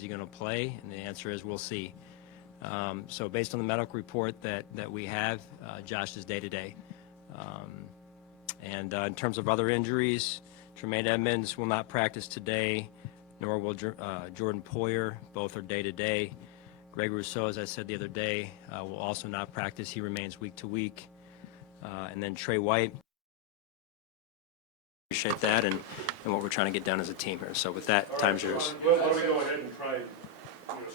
is he going to play? And the answer is we'll see. So based on the medical report that we have, Josh is day-to-day. And in terms of other injuries, Tremaine Edmonds will not practice today, nor will Jordan Poyer. Both are day-to-day. Greg Rousseau, as I said the other day, will also not practice. He remains week to week. And then Trey White. Appreciate that and what we're trying to get done as a team here. So with that, time's yours. Why don't we go ahead and try,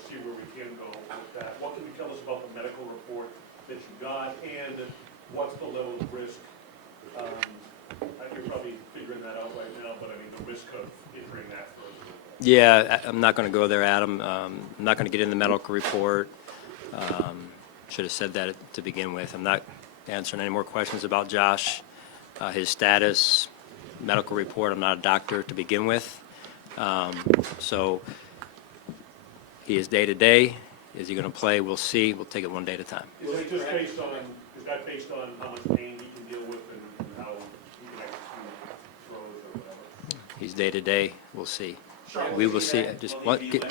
see where we can go with that. What can you tell us about the medical report that you got, and what's the level of risk? You're probably figuring that out right now, but I mean the risk of injuring that further. Yeah, I'm not going to go there, Adam. I'm not going to get in the medical report. Should have said that to begin with. I'm not answering any more questions about Josh, his status, medical report. I'm not a doctor to begin with. So he is day-to-day. Is he going to play? We'll see. We'll take it one day at a time. Is that based on how much pain he can deal with and how he can execute throws or whatever? He's day-to-day. We'll see. We will see. Just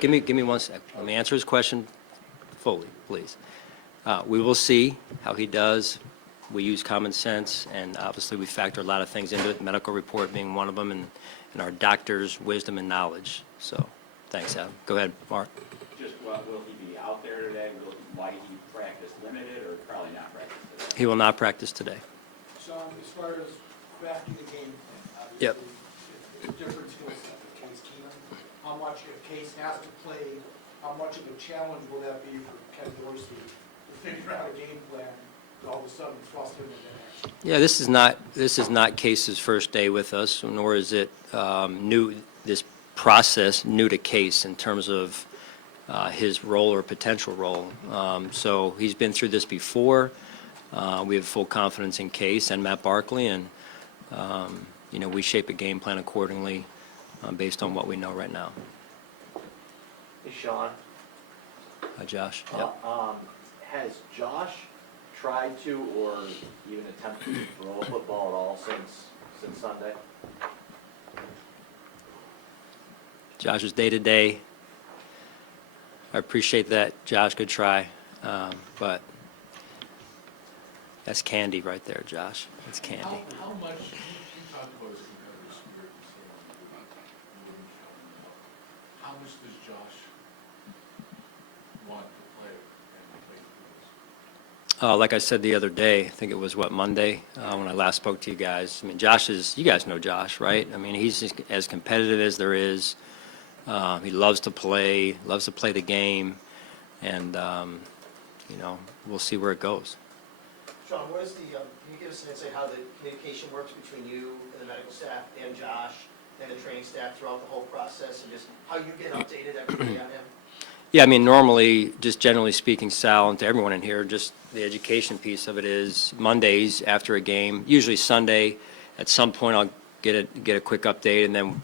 give me 1 sec. Let me answer his question fully, please. We will see how he does. We use common sense, and obviously we factor a lot of things into it, medical report being one of them, and our doctor's wisdom and knowledge. So thanks, Adam. Go ahead, Mark. Just, will he be out there today? Might he practice limited or probably not practice today? He will not practice today. Sean, as far as crafting the game plan, Yep. it's a different skill set with Case Keenum. How much, if Case has to play, how much of a challenge will that be for Ken Dorsey to figure out a game plan to all of a sudden thrust him into action? Yeah, this is not Case's first day with us, nor is it new. This process new to Case in terms of his role or potential role. So he's been through this before. We have full confidence in Case and Matt Barkley, and we shape a game plan accordingly based on what we know right now. Hey, Sean. Hi, Josh. Yep. Has Josh tried to or even attempted to throw a football at all since Sunday? Josh is day-to-day. I appreciate that. Josh, good try. But that's candy right there, Josh. It's candy. How much, you talked about his competitive spirit and so on, how much does Josh want to play and play for us? Like I said the other day, I think it was, Monday, when I last spoke to you guys. I mean, you guys know Josh, right? I mean, he's as competitive as there is. He loves to play the game, and, we'll see where it goes. Sean, what is can you give us an insight how the communication works between you and the medical staff and Josh and the training staff throughout the whole process, and just how you get updated every day on him? Yeah, I mean, normally, just generally speaking, Sal, and to everyone in here, just the education piece of it is Mondays after a game, usually Sunday, at some point I'll get a quick update, and then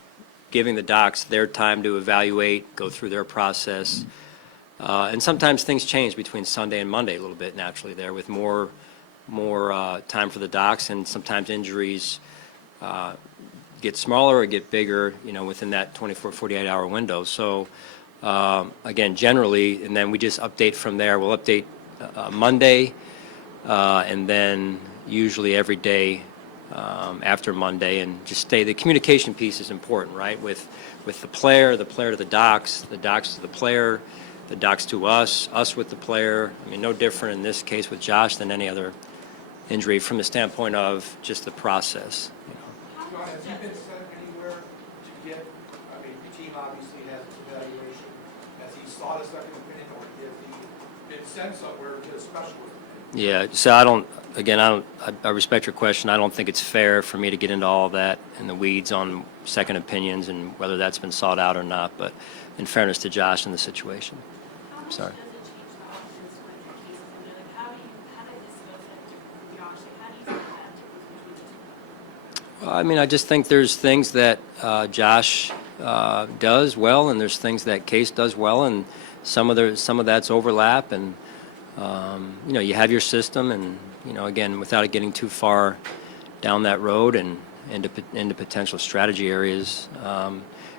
giving the docs their time to evaluate, go through their process. And sometimes things change between Sunday and Monday a little bit naturally there with more time for the docs, and sometimes injuries get smaller or get bigger, within that 24, 48-hour window. So, again, generally, and then we just update from there. We'll update Monday, and then usually every day after Monday, and just the communication piece is important, right? With the player to the docs to the player, the docs to us with the player. I mean, no different in this case with Josh than any other injury from the standpoint of just the process. Sean, has he been sent anywhere to get, the team obviously has its evaluation. Has he sought a second opinion, or has he been sent somewhere to get a specialist opinion? Yeah, so I respect your question. I don't think it's fair for me to get into all of that in the weeds on second opinions and whether that's been sought out or not, but in fairness to Josh in the situation. Sorry. Does it change the offense when your case is under? Like, how did this skill set differ from Josh? Like, how do you think that differs between the two? Well, I mean, I just think there's things that Josh does well, and there's things that Case does well, and some of that's overlap, and you have your system, and again, without it getting too far down that road and into potential strategy areas,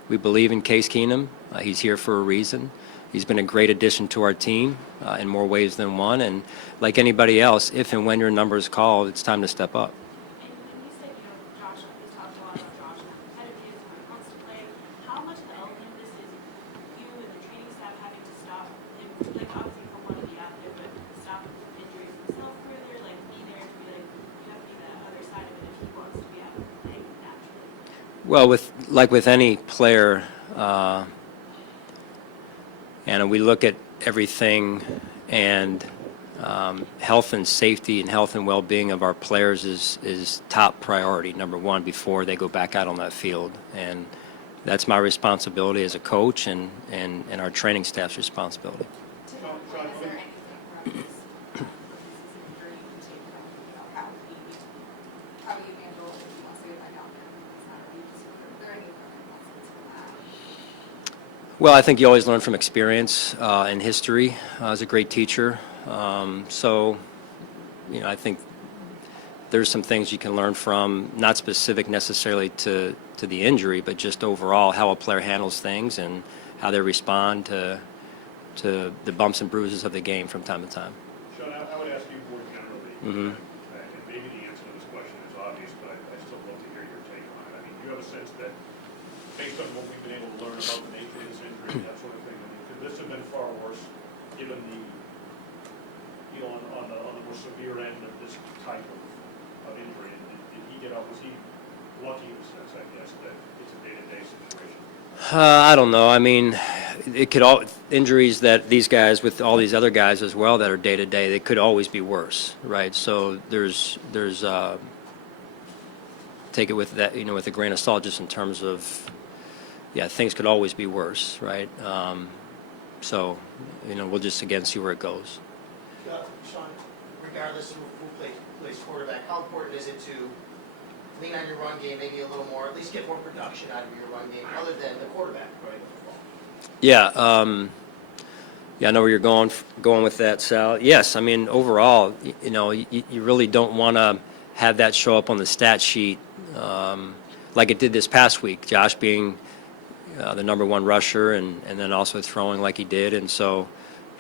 we believe in Case Keenum. He's here for a reason. He's been a great addition to our team in more ways than one. And like anybody else, if and when your number is called, it's time to step up. And when you said, Josh, we talked a lot about Josh and how competitive he is when he wants to play, how much of the element of this is you and the training staff having to stop him, like obviously from want to be out there, but stop injuries himself further, like be there to be like, you have to be the other side of it if he wants to be out there playing naturally. Well, with any player, and we look at everything, and health and safety and health and well-being of our players is top priority, number one, before they go back out on that field. And that's my responsibility as a coach and our training staff's responsibility. To your point, is there anything from this injury you can take from, how you handle if he wants to get back out there and it's not ready to serve? Are there any lessons from that? Well, I think you always learn from experience and history. As a great teacher. So, I think there's some things you can learn from, not specific necessarily to the injury, but just overall how a player handles things and how they respond to the bumps and bruises of the game from time to time. Sean, I would ask you more generally, Mhm. and maybe the answer to this question is obvious, but I still love to hear your take on it. I mean, do you have a sense that, based on what we've been able to learn about the nature of this injury, that sort of thing, I mean, could this have been far worse, given the, on the more severe end of this type of injury? And did he get out? Was he lucky in a sense, I guess, that it's a day-to-day situation? I don't know. I mean, it could all injuries that these guys with all these other guys as well that are day to day. They could always be worse, right? So there's take it with that with a grain of salt, just in terms of things could always be worse, right? So we'll just again see where it goes. Sean, regardless of who plays quarterback, how important is it to lean on your run game maybe a little more, at least get more production out of your run game, other than the quarterback running the football? Yeah, I know where you're going with that, Sal. Yes, I mean overall, you really don't want to have that show up on the stat sheet like it did this past week. Josh being the number one rusher and then also throwing like he did, and so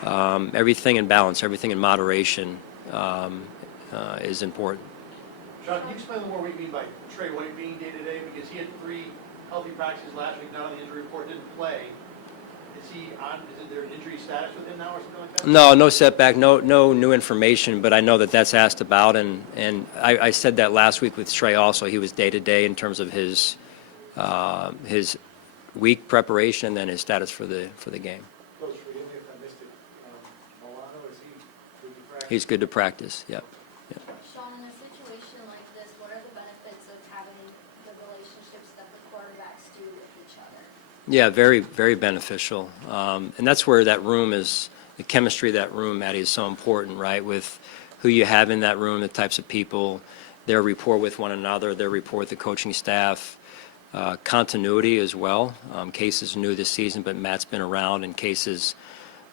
everything in balance, everything in moderation is important. Sean, can you explain a little more what you mean by Trey White being day-to-day? Because he had 3 healthy practices last week, not on the injury report, didn't play. Is there an injury status with him now or something like that? No setback, no new information, but I know that's asked about, and I said that last week with Trey also. He was day-to-day in terms of his week preparation and then his status for the game. Coach, forgive me if I missed it. Milano, is he good to practice? He's good to practice, yep. Sean, in a situation like this, what are the benefits of having the relationships that the quarterbacks do with each other? Yeah, very, very beneficial. And that's where that room is, the chemistry of that room, Maddie, is so important, right? With who you have in that room, the types of people, their rapport with one another, their rapport with the coaching staff, continuity as well. Case is new this season, but Matt's been around, and Case is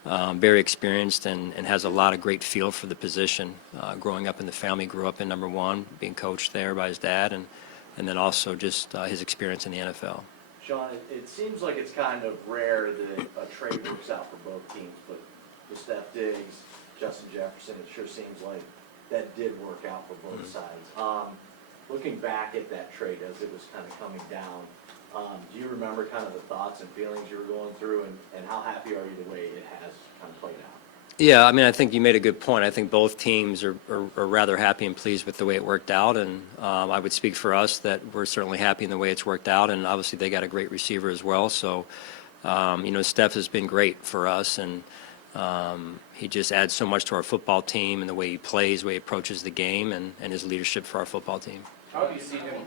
very experienced and has a lot of great feel for the position. Growing up in the family, grew up in number one, being coached there by his dad, and then also just his experience in the NFL. Sean, it seems like it's kind of rare that a trade works out for both teams, but with Steph Diggs, Justin Jefferson, it sure seems like that did work out for both sides. Looking back at that trade as it was kind of coming down, do you remember kind of the thoughts and feelings you were going through, and how happy are you the way it has kind of played out? Yeah, I mean, I think you made a good point. I think both teams are rather happy and pleased with the way it worked out, and I would speak for us that we're certainly happy in the way it's worked out, and obviously they got a great receiver as well. So, Steph has been great for us, and he just adds so much to our football team and the way he plays, the way he approaches the game, and his leadership for our football team. How do you see him?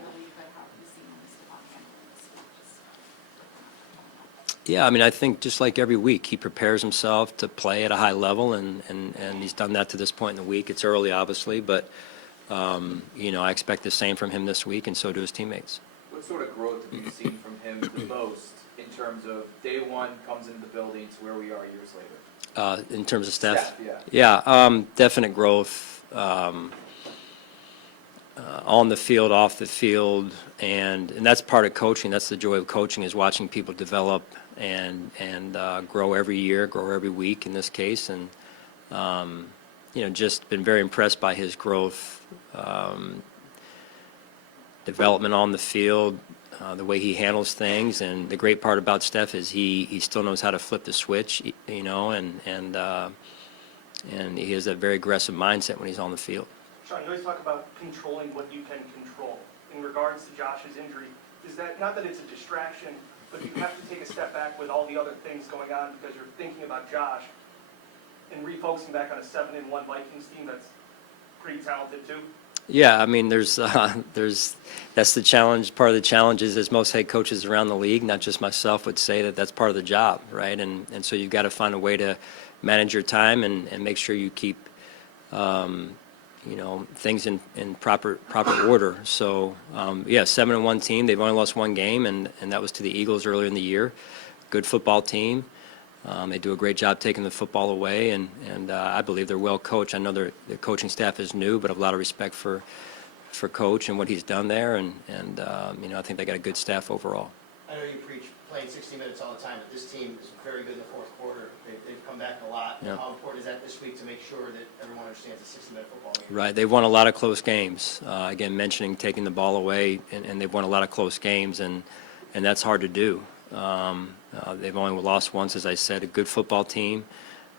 Yeah, I mean, I think just like every week, he prepares himself to play at a high level, and he's done that to this point in the week. It's early, obviously, but, I expect the same from him this week, and so do his teammates. What sort of growth have you seen from him the most in terms of day one comes into the building to where we are years later? In terms of Steph? Steph, yeah. Yeah, definite growth. on the field, off the field, and that's part of coaching. That's the joy of coaching, is watching people develop and grow every year, grow every week in this case, and just been very impressed by his growth, development on the field, the way he handles things, and the great part about Steph is he still knows how to flip the switch, and he has that very aggressive mindset when he's on the field. Sean, you always talk about controlling what you can control. In regards to Josh's injury, is that, not that it's a distraction, but you have to take a step back with all the other things going on because you're thinking about Josh and refocusing back on a 7-1 Vikings team that's pretty talented too? Yeah, I mean, that's the challenge. Part of the challenge is, as most head coaches around the league, not just myself, would say that that's part of the job, right? And so you've got to find a way to manage your time and make sure you keep, things in proper order. So, 7-1 team. They've only lost one game, and that was to the Eagles earlier in the year. Good football team. They do a great job taking the football away, and I believe they're well coached. I know their coaching staff is new, but I have a lot of respect for Coach and what he's done there, and I think they got a good staff overall. I know you preach playing 60 minutes all the time, but this team is very good in the fourth quarter. They've come back a lot. Yep. How important is that this week to make sure that everyone understands a 60-minute football game? Right, they've won a lot of close games. Again, mentioning taking the ball away, and they've won a lot of close games, and that's hard to do. They've only lost once, as I said. A good football team,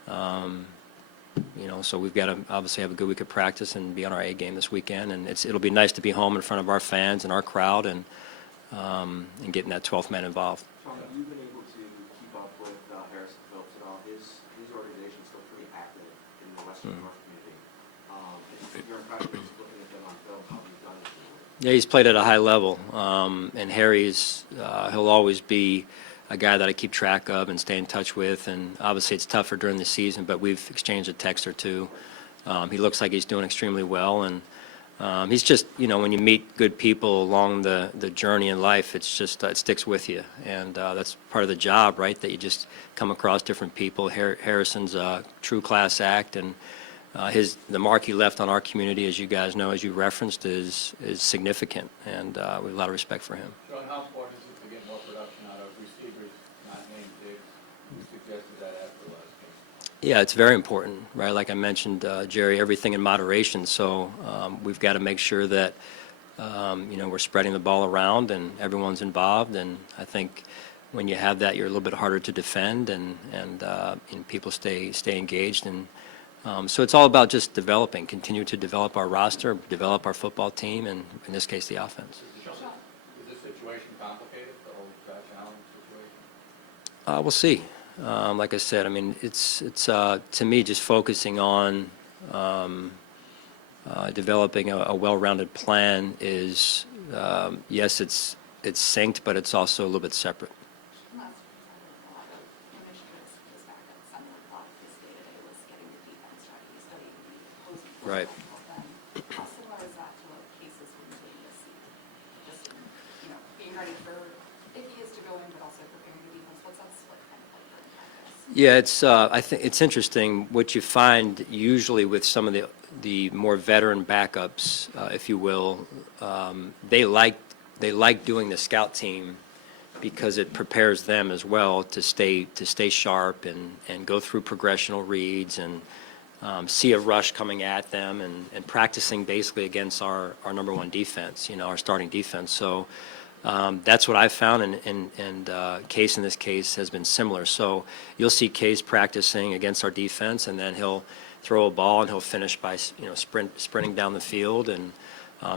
so we've got to obviously have a good week of practice and be on our A game this weekend. And it'll be nice to be home in front of our fans and our crowd, and getting that 12th man involved. Sean, have you been able to keep up with Harrison Phillips at all? His organization is still pretty active in the Western North community. If you're in practice looking at them on film, how have you done it? Yeah, he's played at a high level, and Harry's he'll always be a guy that I keep track of and stay in touch with. And obviously it's tougher during the season, but we've exchanged a text or two. He looks like he's doing extremely well, and he's just, when you meet good people along the journey in life, it's just, it sticks with you. And that's part of the job, right, that you just come across different people. Harrison's a true class act, and the mark he left on our community, as you guys know, as you referenced, is significant, and we have a lot of respect for him. Sean, how important is it to get more production out of receivers, not named Diggs? You suggested that after last game. Yeah, it's very important, right? Like I mentioned, Jerry, everything in moderation. So we've got to make sure that we're spreading the ball around and everyone's involved. And I think when you have that, you're a little bit harder to defend, and people stay engaged. And so it's all about just continue to develop our roster, develop our football team, and in this case, the offense. Is this situation complicated, the whole Josh Allen situation? We'll see. Like I said, I mean, it's to me just focusing on developing a well-rounded plan is, yes, it's synced, but it's also a little bit separate. Last week, a lot of initiatives, his backup center, a lot of his day-to-day was getting the defense ready, studying the opposing Right. football. How similar is that to what Case is going to do this season? Just, being ready for, if he is to go in, but also preparing the defense, what's that split kind of like during practice? Yeah, I think it's interesting what you find usually with some of the more veteran backups, if you will. They like doing the scout team because it prepares them as well to stay sharp and go through progressional reads and see a rush coming at them and practicing basically against our number one defense, our starting defense. So that's what I've found, and Case in this case has been similar. So you'll see Case practicing against our defense, and then he'll throw a ball and he'll finish by sprinting down the field, and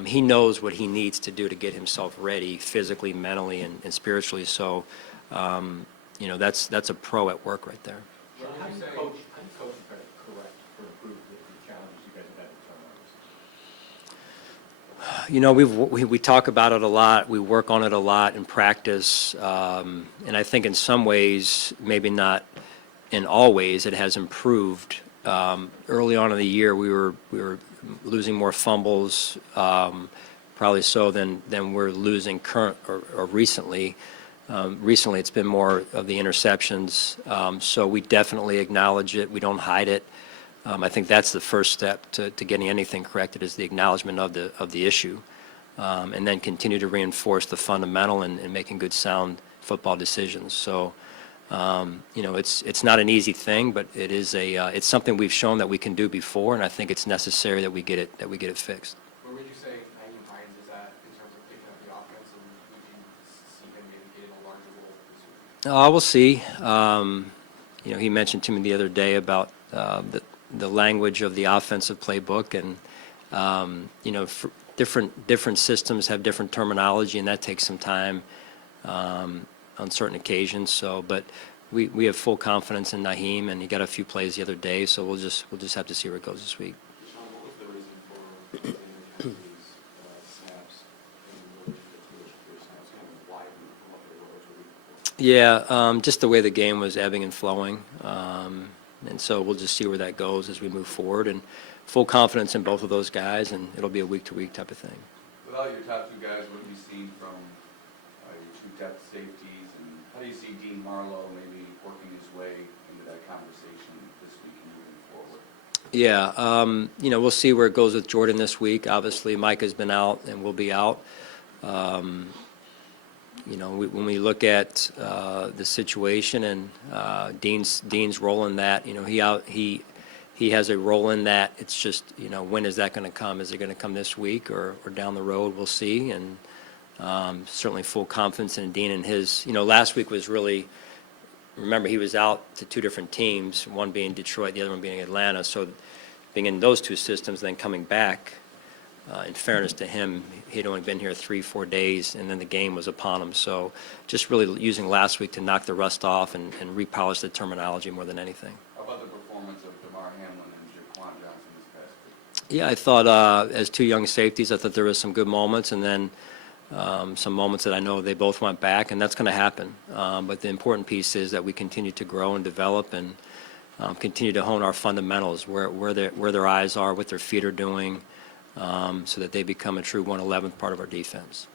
he knows what he needs to do to get himself ready physically, mentally, and spiritually. So that's a pro at work right there. How do you coach and try to correct or improve the challenges you guys have had with turnovers? We talk about it a lot. We work on it a lot in practice, and I think in some ways, maybe not in all ways, it has improved. Early on in the year, we were losing more fumbles, probably so than we're losing current or recently. Recently, it's been more of the interceptions. So we definitely acknowledge it. We don't hide it. I think that's the first step to getting anything corrected, is the acknowledgement of the issue, and then continue to reinforce the fundamental and making good, sound football decisions. So, it's not an easy thing, but it is it's something we've shown that we can do before, and I think it's necessary that we get it fixed. Where would you say Naeem Hines is at in terms of picking up the offense, and would you see him maybe getting a larger role this week? We'll see. He mentioned to me the other day about the language of the offensive playbook, and for different systems have different terminology, and that takes some time on certain occasions. So, but we have full confidence in Naeem, and he got a few plays the other day. So we'll just have to see where it goes this week. Sean, what was the reason for Taylor Kennedy's snaps in relation to your snaps kind of widened from what they were the week before? Yeah, just the way the game was ebbing and flowing. And so we'll just see where that goes as we move forward, and full confidence in both of those guys, and it'll be a week-to-week type of thing. Without your top two guys, what have you seen from your two depth safeties, and how do you see Dean Marlowe maybe working his way into that conversation this week and moving forward? Yeah, we'll see where it goes with Jordan this week. Obviously, Micah's been out and will be out. When we look at the situation and Dean's role in that, he has a role in that. It's just, when is that going to come? Is it going to come this week or down the road? We'll see. And certainly full confidence in Dean and his. Last week was really. Remember, he was out to two different teams, one being Detroit, the other one being Atlanta. So, being in those two systems, then coming back. In fairness to him, he'd only been here 3-4 days, and then the game was upon him. So just really using last week to knock the rust off and repolish the terminology more than anything. How about the performance of DeMar Hamlin and Jaquan Johnson this past week? Yeah, I thought as two young safeties, I thought there was some good moments, and then some moments that I know they both went back, and that's going to happen. But the important piece is that we continue to grow and develop and continue to hone our fundamentals, where their eyes are, what their feet are doing, so that they become a true 111th part of our defense.